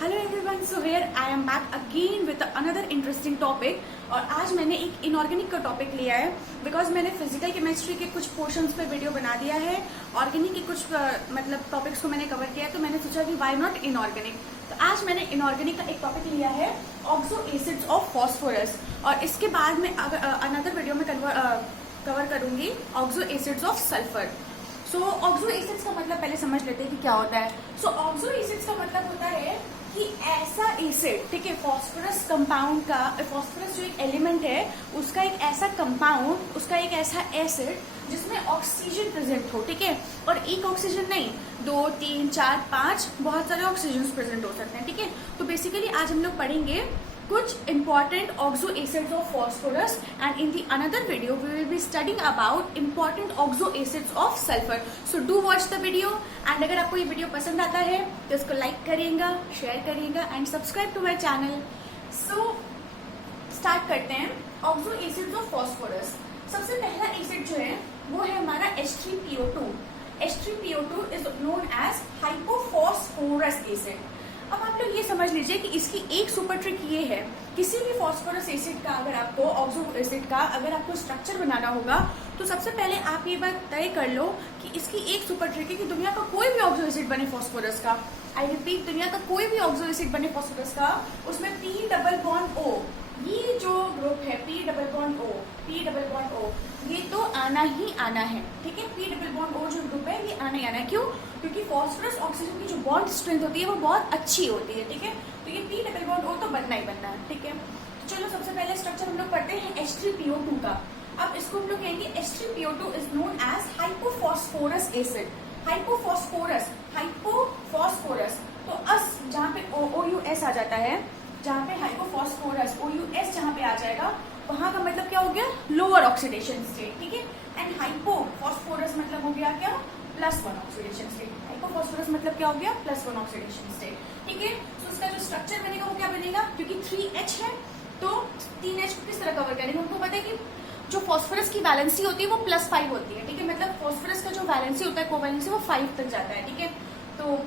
Hello everyone, so here I am back again with another interesting topic. और आज मैंने एक इनऑर्गेनिक का टॉपिक लिया है बिकॉज मैंने फिजिकल केमिस्ट्री के कुछ पोर्शंस पे वीडियो बना दिया है। ऑर्गेनिक के कुछ मतलब टॉपिक्स को मैंने कवर किया है, तो मैंने सोचा कि व्हाई नॉट इनऑर्गेनिक। तो आज मैंने इनऑर्गेनिक का एक टॉपिक लिया है, ऑक्सो एसिड्स ऑफ फॉस्फोरस। और इसके बाद में अनदर वीडियो में कवर करूंगी oxo acids of sulphur. So oxo acids का मतलब पहले समझ लेते हैं कि क्या होता है। सो ऑक्सो एसिड्स का मतलब होता है कि ऐसा एसिड, ठीक है, फॉस्फोरस कंपाउंड का, फॉस्फोरस जो एक एलिमेंट है उसका एक ऐसा कंपाउंड, उसका एक ऐसा एसिड जिसमें ऑक्सीजन प्रेजेंट हो, ठीक है। और एक ऑक्सीजन नहीं, 2, 3, 4, 5 बहुत सारे ऑक्सीजन प्रेजेंट हो सकते हैं, ठीक है। तो बेसिकली आज हम लोग पढ़ेंगे कुछ important oxo acids of phosphorus, and in the another video we will be studying about important oxo acids of sulfur. So do watch the video, and अगर आपको ये वीडियो पसंद आता है तो इसको लाइक करिएगा, शेयर करिएगा and subscribe to my channel. So start करते हैं ऑक्सो एसिड्स ऑफ फॉस्फोरस। सबसे पहला एसिड जो है वो है हमारा H3PO2। H3PO2 is known as hypophosphorous acid. अब आप लोग ये समझ लीजिए कि इसकी एक सुपर ट्रिक ये है, किसी भी फॉस्फोरस एसिड का अगर आपको, ऑक्सो एसिड का अगर आपको स्ट्रक्चर बनाना होगा तो सबसे पहले आप ये बात तय कर लो कि इसकी एक सुपर ट्रिक है कि दुनिया का कोई भी ऑक्सो एसिड बने फॉस्फोरस का, आई रिपीट, दुनिया का कोई भी ऑक्सो एसिड बने फॉस्फोरस का, उसमें P डबल बॉन्ड O, ये जो ग्रुप है P डबल बॉन्ड O, ये तो आना ही आना है, ठीक है। P डबल बॉन्ड O जो ग्रुप है ये आना ही आना है। क्यों? क्योंकि फॉस्फोरस ऑक्सीजन की जो बॉन्ड स्ट्रेंथ होती है वो बहुत अच्छी होती है, ठीक है। तो ये P डबल बॉन्ड O तो बनना ही बनना है, ठीक है। तो चलो सबसे पहले स्ट्रक्चर हम लोग पढ़ते हैं H3PO2 का। अब इसको हम लोग कहेंगे H3PO2 is known as hypophosphorous acid. Hypophosphorous तो अस जहाँ पे OUS आ जाता है, जहाँ पे हाइपोफॉस्फोरस OUS जहाँ पे आ जाएगा वहां का मतलब क्या हो गया, लोअर ऑक्सीडेशन स्टेट, ठीक है। एंड हाइपोफॉस्फोरस मतलब हो गया क्या, +1 ऑक्सीडेशन स्टेट। हाइपोफॉस्फोरस मतलब क्या हो गया, +1 ऑक्सीडेशन स्टेट, ठीक है। तो उसका जो स्ट्रक्चर बनेगा वो क्या बनेगा, क्योंकि 3H है तो 3H को किस तरह कवर करेंगे। उनको पता है कि जो फॉस्फोरस की वैलेंसी होती है वो +5 होती है, ठीक है। मतलब फॉस्फोरस का जो वैलेंसी होता है, कोवैलेंसी, वो 5 तक जाता है, ठीक है। तो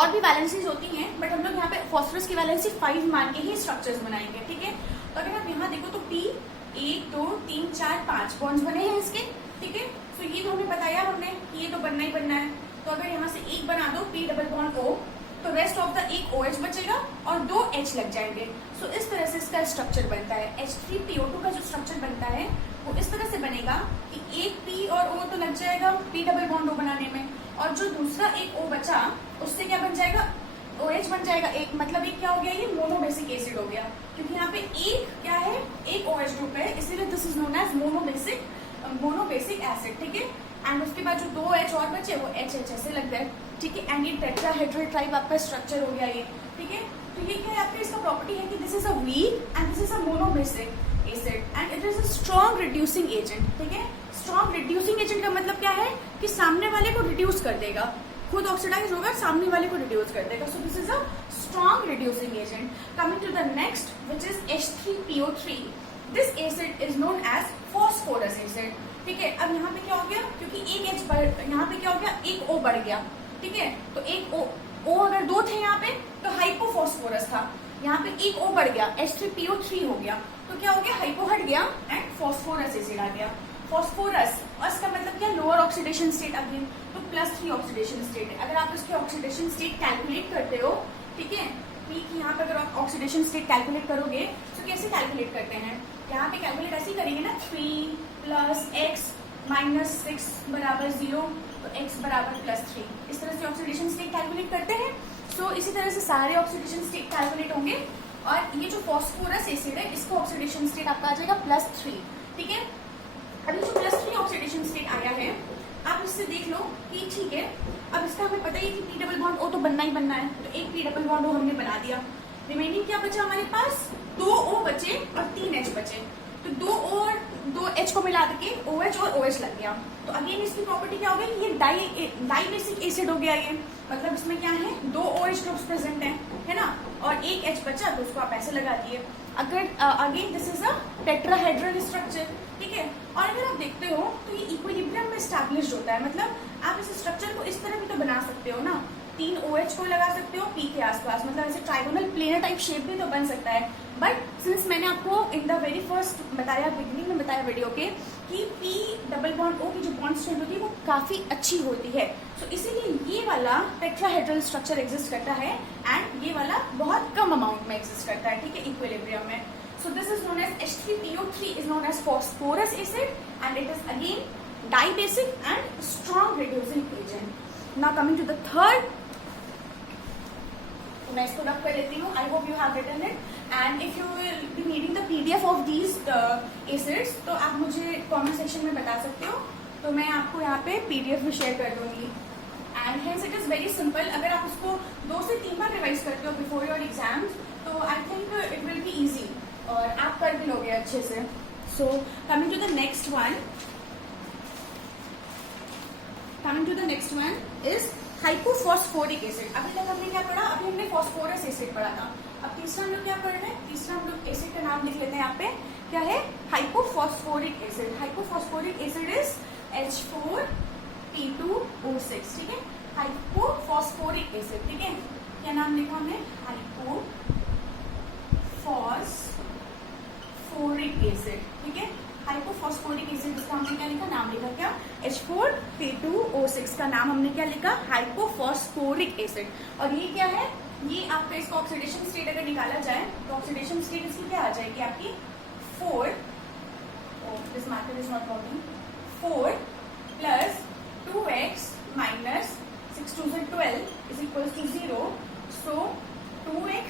और भी वैलेंसीज होती हैं, बट हम लोग यहाँ पे फॉस्फोरस की वैलेंसी 5 मान के ही स्ट्रक्चर्स बनाएंगे, ठीक है। तो अगर आप यहाँ देखो तो P 1, 2, 3, 4, 5 बॉन्ड्स बने हैं इसके, ठीक है। तो ये तो हमें बताया हमने कि ये तो बनना ही बनना है। तो अगर यहाँ से एक बना दो P डबल बॉन्ड O, तो रेस्ट ऑफ द एक OH बचेगा और 2 H लग जाएंगे। सो इस तरह से इसका स्ट्रक्चर बनता है। H3PO2 का जो स्ट्रक्चर बनता है वो इस तरह से बनेगा कि एक P और O तो लग जाएगा P डबल बॉन्ड O बनाने में, और जो दूसरा एक O बचा उससे क्या बन जाएगा, OH बन जाएगा एक, मतलब एक क्या हो गया, ये मोनोबेसिक एसिड हो गया। क्योंकि यहाँ पे एक क्या है, एक OH ग्रुप है, इसीलिए this is known as monobasic acid, ठीक है। एंड उसके बाद जो 2 H और बचे वो HH ऐसे लग गए, ठीक है। एंड ये टेट्राहेड्रल टाइप आपका स्ट्रक्चर हो गया ये, ठीक है। तो ये क्या है आपका, इसका प्रॉपर्टी है कि this is a weak and this is a monobasic acid and it is a strong reducing agent, ठीक है। स्ट्रॉन्ग रिड्यूसिंग एजेंट का मतलब क्या है कि सामने वाले को रिड्यूस कर देगा, खुद ऑक्सीडाइज होगा, सामने वाले को रिड्यूस कर देगा। So this is a strong reducing agent. Coming to the next which is H3PO3। This acid is known as phosphorous acid, ठीक है। अब यहाँ पे क्या हो गया, क्योंकि एक H बढ़, यहाँ पे क्या हो गया, एक O बढ़ गया, ठीक है। तो एक O अगर 2 थे यहाँ पे तो हाइपोफॉस्फोरस था, यहाँ पे एक O बढ़ गया, H3PO3 हो गया, तो क्या हो गया, हाइपो हट गया एंड फॉस्फोरस एसिड आ गया। फॉस्फोरस का मतलब क्या, लोअर ऑक्सीडेशन स्टेट अगेन, तो +3 ऑक्सीडेशन स्टेट है। अगर आप इसके ऑक्सीडेशन स्टेट कैलकुलेट करते हो, ठीक है, P की यहाँ पे अगर आप ऑक्सीडेशन स्टेट कैलकुलेट करोगे तो कैसे कैलकुलेट करते हैं, यहाँ पे कैलकुलेट ऐसे ही करेंगे ना, 3 + x - 6 = 0, तो x = +3, इस तरह से ऑक्सीडेशन स्टेट कैलकुलेट करते हैं। सो इसी तरह से सारे ऑक्सीडेशन स्टेट कैलकुलेट होंगे, और ये जो फॉस्फोरस एसिड है इसका ऑक्सीडेशन स्टेट आपका आ जाएगा +3, ठीक है। अभी जो +3 ऑक्सीडेशन स्टेट आया है, आप इससे देख लो कि ठीक है, अब इसका हमें पता ही है कि P डबल बॉन्ड O तो बनना ही बनना है, तो एक P डबल बॉन्ड O हमने बना दिया। रिमेनिंग क्या बचा हमारे पास, 2 O बचे और 3 H बचे, तो 2 O और 2 H को मिला के OH और OH लग गया। तो अगेन इसकी प्रॉपर्टी क्या हो गई, ये डाइबेसिक एसिड हो गया ये, मतलब इसमें क्या है, 2 OH ग्रुप्स प्रेजेंट है ना, और एक H बचा तो उसको आप ऐसे लगा दिए। अगर again this is a tetrahedral structure, ठीक है। और अगर आप देखते हो तो ये इक्विलिब्रियम में एस्टैब्लिश्ड होता है, मतलब आप इस स्ट्रक्चर को इस तरह भी तो बना सकते हो ना 3 OH को लगा सकते हो P के आसपास, मतलब ऐसे ट्राइगोनल प्लेनर टाइप शेप भी तो बन सकता है। बट सिंस मैंने आपको इन द वेरी फर्स्ट बताया, बिगनिंग में बताया वीडियो के, कि P डबल बॉन्ड O की जो बॉन्ड स्ट्रेंथ होती है वो काफी अच्छी होती है, तो इसीलिए ये वाला टेट्राहेड्रल स्ट्रक्चर एग्जिस्ट करता है एंड ये वाला बहुत कम अमाउंट में एग्जिस्ट करता है, ठीक है, इक्विलिब्रियम में। So this is known as H3PO3 is known as phosphorus acid and it is again dibasic and strong reducing agent. Now coming to the third, तो मैं इसको रख कर लेती हूँ। I hope you have written it and if you will be needing the PDF of these acids तो आप मुझे comment section में बता सकते हो, तो मैं आपको यहाँ पे PDF भी शेयर कर दूंगी। And hence it is very simple, अगर आप उसको 2 से 3 बार रिवाइज करते हो before your exams तो I think it will be easy और आप कर भी लोगे अच्छे से। So coming to the next one is hypophosphoric acid. अभी तक हमने क्या पढ़ा? अभी हमने फॉस्फोरस एसिड पढ़ा था। अब तीसरा हम लोग क्या पढ़ रहे हैं? तीसरा हम लोग एसिड का नाम लिख लेते हैं यहाँ पे, क्या है? Hypophosphoric acid. Hypophosphoric acid is H4P2O6, ठीक है, हाइपोफॉस्फोरिक एसिड, ठीक है। क्या नाम लिखा हमने? हाइपोफॉस्फोरिक एसिड, ठीक है, हाइपोफॉस्फोरिक एसिड, इसका हमने क्या लिखा? नाम लिखा क्या? H4P2O6 का नाम हमने क्या लिखा? Hypophosphoric acid. और ये क्या है? ये आपका इसका ऑक्सीडेशन स्टेट अगर निकाला जाए तो ऑक्सीडेशन स्टेट इसकी क्या आ जाएगी? आपकी 4, this marker is not working, 4 plus 2x minus 6 2 12 is equals to 0, सो 2x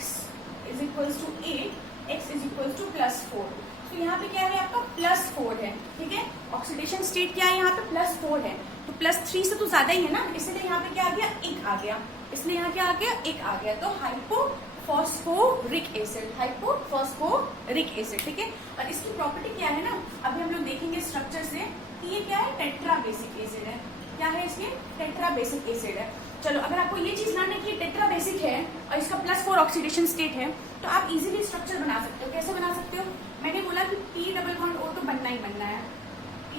is equals to 8, x is equals to plus 4। तो यहाँ पे क्या है? आपका +4 है, ठीक है, ऑक्सीडेशन स्टेट क्या है यहाँ पे? +4 है, तो +3 से तो ज्यादा ही है ना, इसलिए यहाँ पे क्या आ गया? 1 आ गया, इसलिए यहाँ क्या आ गया? 1 आ गया। तो हाइपोफॉस्फोरिक एसिड, हाइपोफॉस्फोरिक एसिड, ठीक है। और इसकी प्रॉपर्टी क्या है ना, अभी हम लोग देखेंगे स्ट्रक्चर से कि ये क्या है? टेट्रा बेसिक एसिड है। क्या है इसके? टेट्रा बेसिक एसिड है। चलो, अगर आपको ये चीज जानना है कि टेट्रा बेसिक है और इसका +4 ऑक्सीडेशन स्टेट है तो आप इजीली स्ट्रक्चर बना सकते हो। कैसे बना सकते हो? मैंने बोला कि P डबल बॉन्ड O तो बनना ही बनना है, P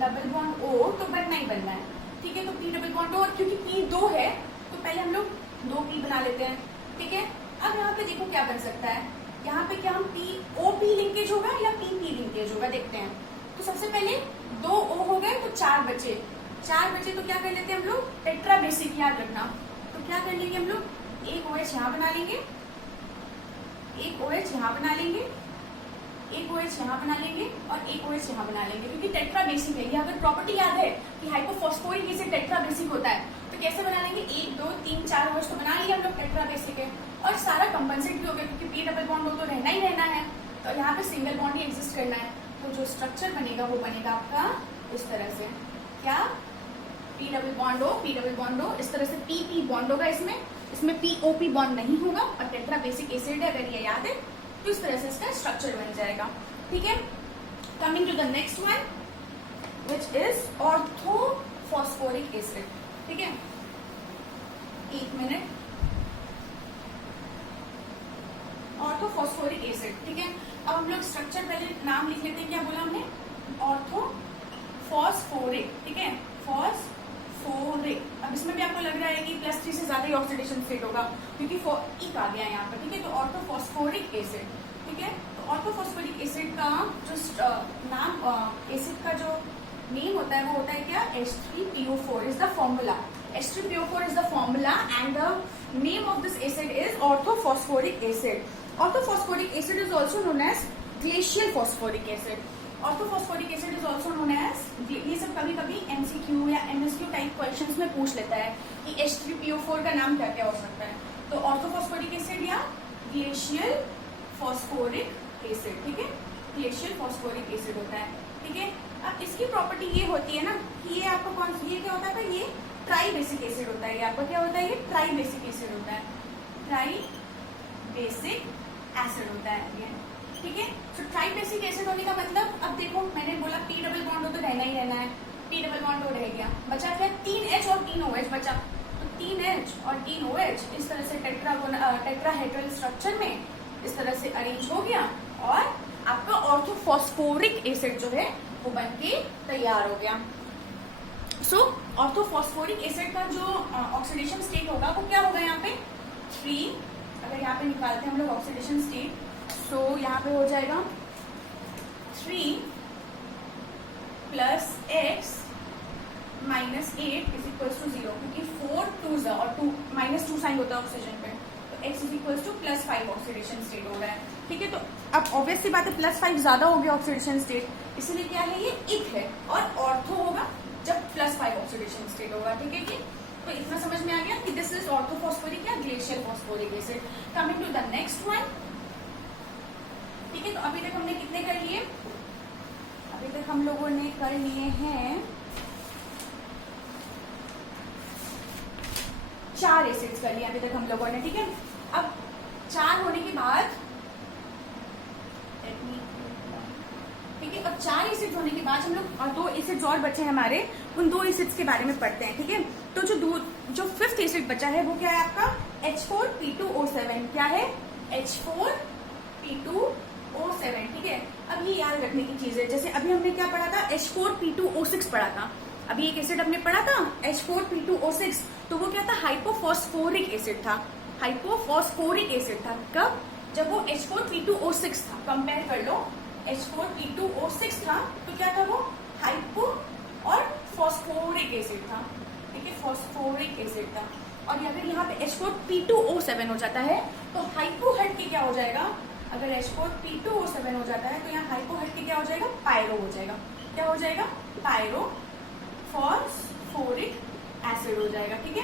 डबल बॉन्ड O तो बनना ही बनना है, ठीक है। तो P डबल बॉन्ड O, क्योंकि P 2 है तो पहले हम लोग 2P बना लेते हैं, ठीक है। अब यहाँ पे देखो क्या बन सकता है, यहाँ पे क्या हम POP लिंकेज होगा या PP लिंकेज होगा, देखते हैं। तो सबसे पहले 2 O हो गए तो 4 बचे, तो क्या कर लेते हैं हम लोग? टेट्रा बेसिक, याद रखना। तो क्या कर लेंगे हम लोग? एक OH यहाँ बना लेंगे, एक OH यहाँ बना लेंगे, एक OH यहाँ बना लेंगे और एक OH यहाँ बना लेंगे, क्योंकि टेट्रा बेसिक है। ये अगर प्रॉपर्टी याद है कि हाइपोफॉस्फोरिक एसिड टेट्रा बेसिक होता है, तो कैसे बना लेंगे? 1 2 3 4 OH तो बना लिया हम लोग, टेट्रा बेसिक है, और सारा कंपनसेट भी हो गया क्योंकि P डबल बॉन्ड हो तो रहना ही रहना है, तो यहाँ पे सिंगल बॉन्ड ही एग्जिस्ट करना है। तो जो स्ट्रक्चर बनेगा वो बनेगा आपका इस तरह से, क्या? P डबल बॉन्ड हो, इस तरह से PP बॉन्ड होगा, इसमें POP बॉन्ड नहीं होगा, और टेट्रा बेसिक एसिड है, अगर ये याद है तो इस तरह से इसका स्ट्रक्चर बन जाएगा, ठीक है। Coming to the next one which is orthophosphoric acid, ठीक है। 1 मिनट, ऑर्थोफॉस्फोरिक एसिड, ठीक है। अब हम लोग स्ट्रक्चर पहले नाम लिख लेते हैं, क्या बोला हमने? ऑर्थोफॉस्फोरिक, ठीक है, फॉस्फोरिक। अब इसमें भी आपको लग रहा है कि +3 से ज्यादा ही ऑक्सीडेशन स्टेट होगा क्योंकि इक आ गया यहाँ पर, ठीक है। तो ऑर्थोफॉस्फोरिक एसिड, ठीक है। तो ऑर्थोफॉस्फोरिक एसिड का जो नाम, एसिड का जो नेम होता है वो होता है क्या? H3PO4 is the formula, H3PO4 is the formula and the name of this acid is orthophosphoric acid. Orthophosphoric acid is also known as glacial phosphoric acid. Orthophosphoric acid is also known as, ये सब कभी कभी MCQ या MSQ type questions में पूछ लेता है कि H3PO4 का नाम क्या क्या हो सकता है। तो ऑर्थोफॉस्फोरिक एसिड या ग्लेशियल फॉस्फोरिक एसिड, ठीक है, ग्लेशियल फॉस्फोरिक एसिड होता है, ठीक है। अब इसकी प्रॉपर्टी ये होती है ना कि ये आपको ये क्या होता है? ये ट्राई बेसिक एसिड होता है। ये आपका क्या होता है? ये ट्राई बेसिक एसिड होता है, ट्राई बेसिक एसिड होता है ये, ठीक है। तो ट्राई बेसिक एसिड होने का मतलब, अब देखो मैंने बोला P डबल बॉन्ड हो तो रहना ही रहना है, P डबल बॉन्ड हो रह गया, बचा क्या? 3H और 3 OH बचा, तो 3H और 3 OH इस तरह से टेट्राहेड्रल स्ट्रक्चर में इस तरह से अरेंज हो गया और आपका ऑर्थोफॉस्फोरिक एसिड जो है वो बनके तैयार हो गया। सो ऑर्थोफॉस्फोरिक एसिड का जो ऑक्सीडेशन स्टेट होगा वो क्या होगा यहाँ पे 3, अगर यहाँ पे निकालते हैं हम लोग ऑक्सीडेशन स्टेट, सो यहाँ पे हो जाएगा 3 plus x minus 8 is equals to 0, क्योंकि 4 2 और 2 -2 साइन होता है ऑक्सीजन पे, तो x is equals to +5 oxidation state हो रहा है। ठीक है, तो अब ऑब्वियस सी बात है +5 ज्यादा हो गया ऑक्सीडेशन स्टेट, इसलिए क्या है ये इक है, और ऑर्थो होगा जब +5 ऑक्सीडेशन स्टेट होगा। ठीक है, कि तो इतना समझ में आ गया कि दिस इज ऑर्थोफॉस्फोरिक या glacial phosphoric acid. Coming to the next one. ठीक है, तो अभी तक हमने कितने कर लिए, अभी तक हम लोगों ने कर लिए हैं 4 एसिड्स कर लिए अभी तक हम लोगों ने। ठीक है, अब 4 होने के बाद, ठीक है, अब 4 एसिड्स होने के बाद हम लोग 2 एसिड्स और बचे हैं हमारे, उन 2 एसिड्स के बारे में पढ़ते हैं। ठीक है, तो जो 5th एसिड बचा है वो क्या है आपका H4P2O7। क्या है H4P2O7। ठीक है, अब ये याद रखने की चीज है, जैसे अभी हमने क्या पढ़ा था H4P2O6 पढ़ा था, अभी एक एसिड हमने पढ़ा था H4P2O6, तो वो क्या था हाइपोफॉस्फोरिक एसिड था, हाइपोफॉस्फोरिक एसिड था। कब, जब वो H4P2O6 था, कंपेयर कर लो H4P2O6 था तो क्या था वो हाइपो और फॉस्फोरिक एसिड था। ठीक है, फॉस्फोरिक एसिड था। और अगर यहाँ पे H4P2O7 हो जाता है तो हाइपो हट के क्या हो जाएगा, अगर H4P2O7 हो जाता है तो यहाँ हाइपो हट के क्या हो जाएगा, पायरो हो जाएगा। क्या हो जाएगा, पायरो फॉस्फोरिक एसिड हो जाएगा। ठीक है,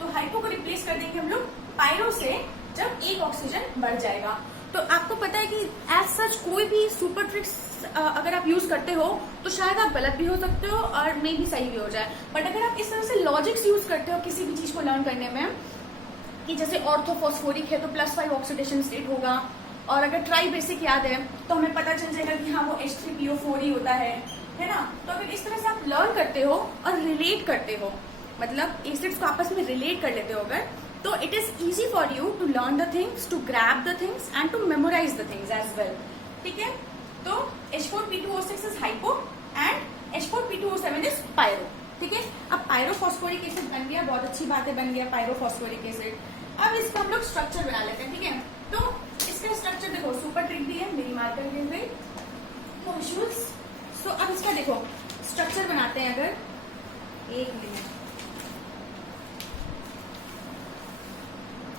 तो हाइपो को रिप्लेस कर देंगे हम लोग पायरो से जब एक ऑक्सीजन बढ़ जाएगा। तो आपको पता है कि एज सच कोई भी सुपर ट्रिक्स अगर आप यूज करते हो तो शायद आप गलत भी हो सकते हो और मे भी सही भी हो जाए, बट अगर आप इस तरह से लॉजिक्स यूज करते हो किसी भी चीज को लर्न करने में, कि जैसे ऑर्थोफॉस्फोरिक है तो +5 ऑक्सीडेशन स्टेट होगा, और अगर ट्राई बेसिक याद है तो हमें पता चल जाएगा कि हाँ वो H3PO4 ही होता है ना। तो अगर इस तरह से आप लर्न करते हो और रिलेट करते हो, मतलब एसिड्स को आपस में रिलेट कर लेते हो अगर, तो it is easy for you to learn the things, to grab the things and to memorize the things as well. ठीक है, तो H4P2O6 is hypo and H4P2O7 is pyro. ठीक है, अब पायरोफॉस्फोरिक एसिड बन गया, बहुत अच्छी बात है, बन गया पायरोफॉस्फोरिक एसिड। अब इसका हम लोग स्ट्रक्चर बना लेते हैं। ठीक है, तो इसका स्ट्रक्चर देखो, सुपर ट्रिक भी है, मेरी मार्कर गिर गई, नो इश्यूज। सो अब इसका देखो स्ट्रक्चर बनाते हैं, अगर एक मिनट,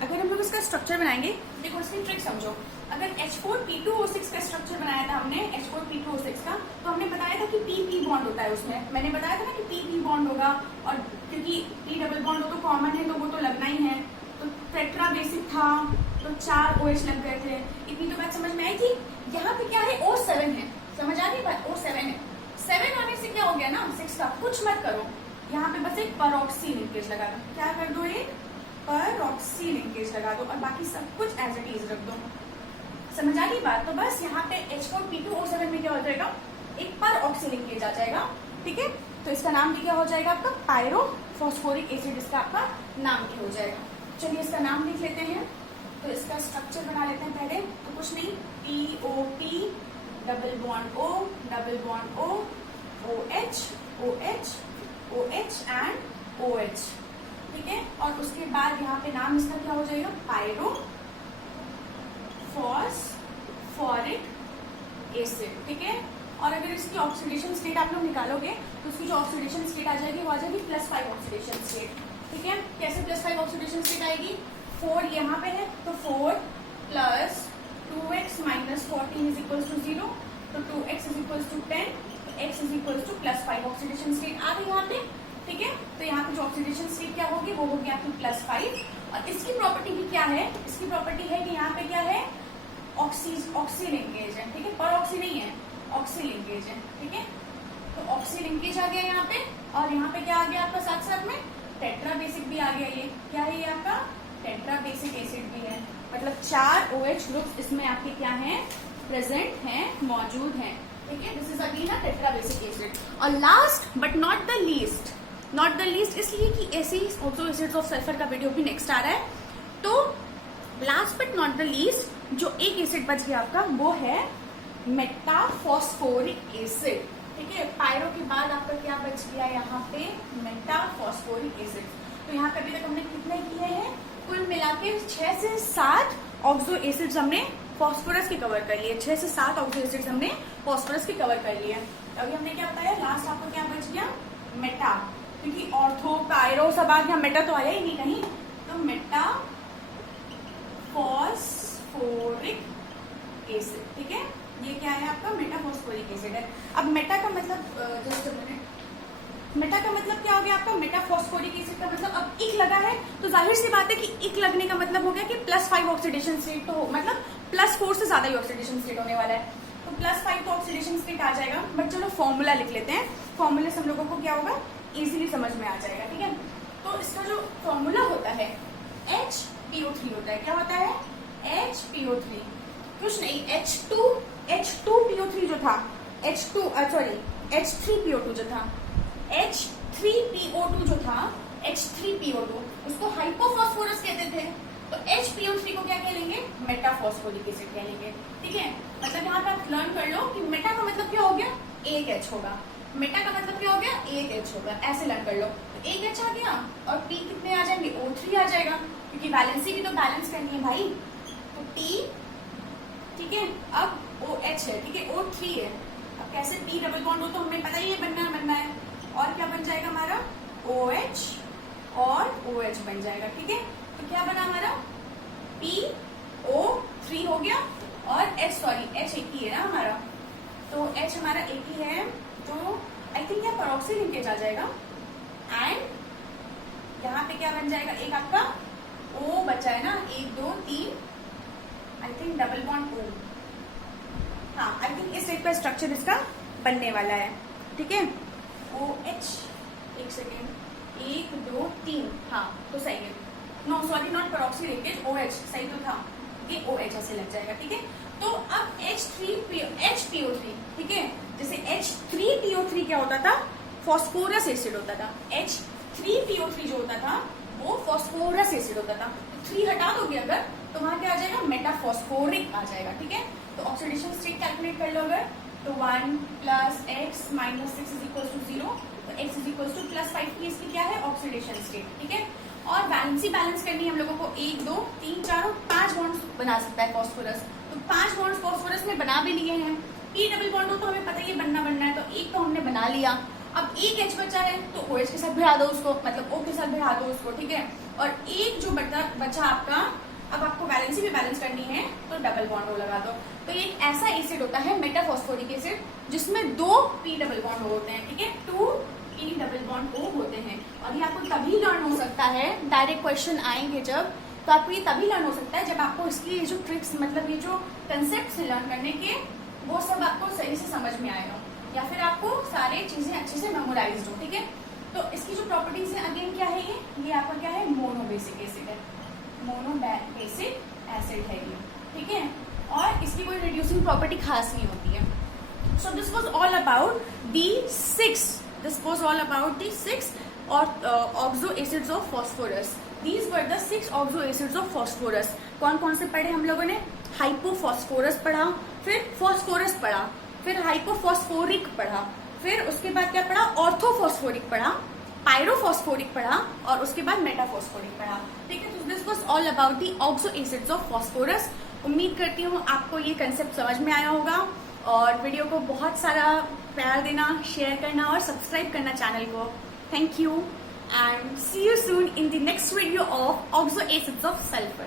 अगर हम लोग इसका स्ट्रक्चर बनाएंगे, देखो इसकी ट्रिक समझो। अगर H4P2O6 का स्ट्रक्चर बनाया था हमने, H4P2O6 का, तो हमने बताया था कि PP बॉन्ड होता है उसमें, मैंने बताया था ना कि PP बॉन्ड होगा, और क्योंकि P डबल बॉन्ड हो तो कॉमन है तो वो तो लगना ही है, तो टेट्रा बेसिक था तो 4 OH लग गए थे। इतनी तो बात समझ में आई थी। यहाँ पे क्या है, O7 है, समझ आ रही बात, O7 है। 7 आने से क्या हो गया ना 6 का, कुछ मत करो, यहाँ पे बस एक परऑक्सी लिंकेज लगा दो, क्या कर दो, एक परऑक्सी लिंकेज लगा दो, और बाकी सब कुछ एज इट इज रख दो। समझ आ गई बात, तो बस यहाँ पे H4P2O7 में क्या हो जाएगा, एक परऑक्सी लिंकेज आ जाएगा। ठीक है, तो इसका नाम भी क्या हो जाएगा आपका, पायरोफॉस्फोरिक एसिड, इसका आपका नाम क्या हो जाएगा। चलिए इसका नाम लिख लेते हैं, तो इसका स्ट्रक्चर बना लेते हैं पहले। तो कुछ नहीं, POP double bond O double bond O OH OH OH and OH। ठीक है, और उसके बाद यहाँ पे नाम इसका क्या हो जाएगा, पायरो फॉस्फोरिक एसिड। ठीक है, और अगर इसकी ऑक्सीडेशन स्टेट आप लोग निकालोगे तो उसकी जो ऑक्सीडेशन स्टेट आ जाएगी वो आ जाएगी +5 ऑक्सीडेशन स्टेट। ठीक है, कैसे +5 ऑक्सीडेशन स्टेट आएगी, 4 यहाँ पे है तो 4 + 2x - 14 इज इक्वल टू 0, तो 2x is equal to 10, x is equal to +5 oxidation state आ गई यहाँ पे। ठीक है, तो यहाँ पे जो ऑक्सीडेशन स्टेट क्या होगी, वो होगी आपकी +5। और इसकी प्रॉपर्टी भी क्या है, इसकी प्रॉपर्टी है कि यहाँ पे क्या है, ऑक्सी लिंकेज है। ठीक है, पर ऑक्सी नहीं है, ऑक्सी लिंकेज है। ठीक है, तो ऑक्सी लिंकेज आ गया यहाँ पे, और यहाँ पे क्या आ गया आपका साथ साथ में टेट्रा बेसिक भी आ गया। ये क्या है, ये आपका टेट्रा बेसिक एसिड भी है, मतलब 4 OH ग्रुप्स इसमें आपके क्या हैं, प्रेजेंट हैं, मौजूद हैं। ठीक है, this is again a tetra basic acid. और last but not the least, not the least इसलिए कि ऐसे ही ऑक्सो एसिड्स ऑफ सल्फर का वीडियो भी नेक्स्ट आ रहा है। तो last but not the least जो एक एसिड बच गया आपका, वो है मेटाफॉस्फोरिक एसिड। ठीक है। पायरो के बाद आपका क्या बच गया यहाँ पे, मेटाफॉस्फोरिक एसिड। तो यहाँ पे अभी तक हमने कितने किए हैं, कुल मिला के 6 से 7 ऑक्सो एसिड्स हमने फॉस्फोरस के कवर कर लिए। 6 से 7 ऑक्सो एसिड्स हमने फॉस्फोरस के कवर कर लिए। अभी हमने क्या बताया, लास्ट आपको क्या बच गया, मेटा, क्योंकि ऑर्थो पायरो सब आ गया, मेटा तो आया ही नहीं कहीं, तो मेटा फॉस्फोरिक एसिड, ठीक है। ये क्या है आपका, मेटाफॉस्फोरिक एसिड है। अब मेटा का मतलब जस्ट मेटा का मतलब क्या हो गया आपका, मेटाफॉस्फोरिक एसिड का मतलब अब इक लगा है, तो जाहिर सी बात है कि इक लगने का मतलब हो गया कि +5 ऑक्सीडेशन स्टेट, तो मतलब +4 से ज्यादा ही ऑक्सीडेशन स्टेट होने वाला है, तो +5 तो ऑक्सीडेशन स्टेट आ जाएगा। बट चलो फॉर्मूला लिख लेते हैं, फॉर्मूले से हम लोगों को क्या होगा, इजीली समझ में आ जाएगा, ठीक है। तो इसका जो फॉर्मूला होता है HPO3 होता है, क्या होता है, HPO3, कुछ नहीं, H2PO3 जो था, H3PO2 जो था, H3PO2 जो था, H3PO2 उसको हाइपोफॉस्फोरस कहते थे, तो HPO3 को क्या कहेंगे, मेटाफॉस्फोरिक एसिड कहेंगे, ठीक है। मतलब यहाँ पे आप लर्न कर लो कि मेटा का मतलब क्या हो गया, एक H होगा, मेटा का मतलब क्या हो गया, एक H होगा, ऐसे लर्न कर लो। तो एक H आ गया और P कितने आ जाएंगे, O3 आ जाएगा, क्योंकि बैलेंसी भी तो बैलेंस करनी है भाई, तो T, ठीक है। अब OH है, ठीक है, O3 है, अब कैसे P डबल बॉन्ड हो, तो हमें पता ही है बनना है, और क्या बन जाएगा हमारा, OH और OH बन जाएगा, ठीक है। तो क्या बना हमारा, PO3 हो गया, और H एक ही है ना हमारा, तो H हमारा एक ही है, तो आई थिंक यहाँ परऑक्सी लिंकेज आ जाएगा, एंड यहाँ पे क्या बन जाएगा, एक आपका O बचा है ना, 1 2 3, I think double bond O, हाँ आई थिंक इस टाइप का स्ट्रक्चर इसका बनने वाला है, ठीक है। OH, एक सेकेंड, 1 2 3, हाँ तो सही है, no sorry not peroxy linkage, OH सही तो था, ये OH ऐसे लग जाएगा, ठीक है। तो अब HPO3, ठीक है, जैसे H3PO3 क्या होता था, फॉस्फोरस एसिड होता था, H3PO3 जो होता था वो फॉस्फोरस एसिड होता था, 3 हटा दोगे अगर तो वहां क्या आ जाएगा, मेटाफॉस्फोरिक आ जाएगा, ठीक है। तो ऑक्सीडेशन स्टेट कैलकुलेट कर लो अगर, तो 1 + x - 6 = 0, तो x = +5 की इसकी क्या है, ऑक्सीडेशन स्टेट, ठीक है। और वैलेंसी बैलेंस करनी है हम लोगों को, 1 2 3 4 और 5 बॉन्ड्स बना सकता है फॉस्फोरस, तो 5 बॉन्ड्स फॉस्फोरस में बना भी लिए हैं। P डबल बॉन्ड हो तो हमें पता ही बनना है, तो एक तो हमने बना लिया, अब एक H बचा है तो OH के साथ भिड़ा दो उसको, मतलब O के साथ भिड़ा दो उसको, ठीक है। और एक जो बचा आपका, अब आपको वैलेंसी भी बैलेंस करनी है तो डबल बॉन्ड O लगा दो। तो ये एक ऐसा एसिड होता है मेटाफॉस्फोरिक एसिड, जिसमें 2 P डबल बॉन्ड होते हैं, ठीक है, 2 P डबल बॉन्ड O होते हैं। और ये आपको तभी लर्न हो सकता है, डायरेक्ट क्वेश्चन आएंगे जब, तो आपको ये तभी लर्न हो सकता है जब आपको इसकी जो ट्रिक्स, मतलब ये जो कंसेप्ट लर्न करने के, वो सब आपको सही से समझ में आएगा, या फिर आपको सारे चीजें अच्छे से मेमोराइज्ड हो, ठीक है। तो इसकी जो प्रॉपर्टीज है अगेन क्या है, ये आपका क्या है, मोनोबेसिक एसिड है, मोनोबेसिक एसिड है ये, ठीक है। और इसकी कोई रिड्यूसिंग प्रॉपर्टी खास नहीं होती है। So this was all about the 6 oxo acids of phosphorus. These were the 6 oxo acids of phosphorus. कौन कौन से पढ़े हम लोगों ने, हाइपोफॉस्फोरस पढ़ा, फिर फॉस्फोरस पढ़ा, फिर हाइपोफॉस्फोरिक पढ़ा, फिर उसके बाद क्या पढ़ा, ऑर्थोफॉस्फोरिक पढ़ा, पायरोफॉस्फोरिक पढ़ा, और उसके बाद मेटाफॉस्फोरिक पढ़ा, ठीक है। तो this was all about the oxo acids of phosphorus. उम्मीद करती हूँ आपको ये कंसेप्ट समझ में आया होगा, और वीडियो को बहुत सारा प्यार देना, शेयर करना और सब्सक्राइब करना चैनल को। Thank you and see you soon in the next video of oxo acids of sulphur.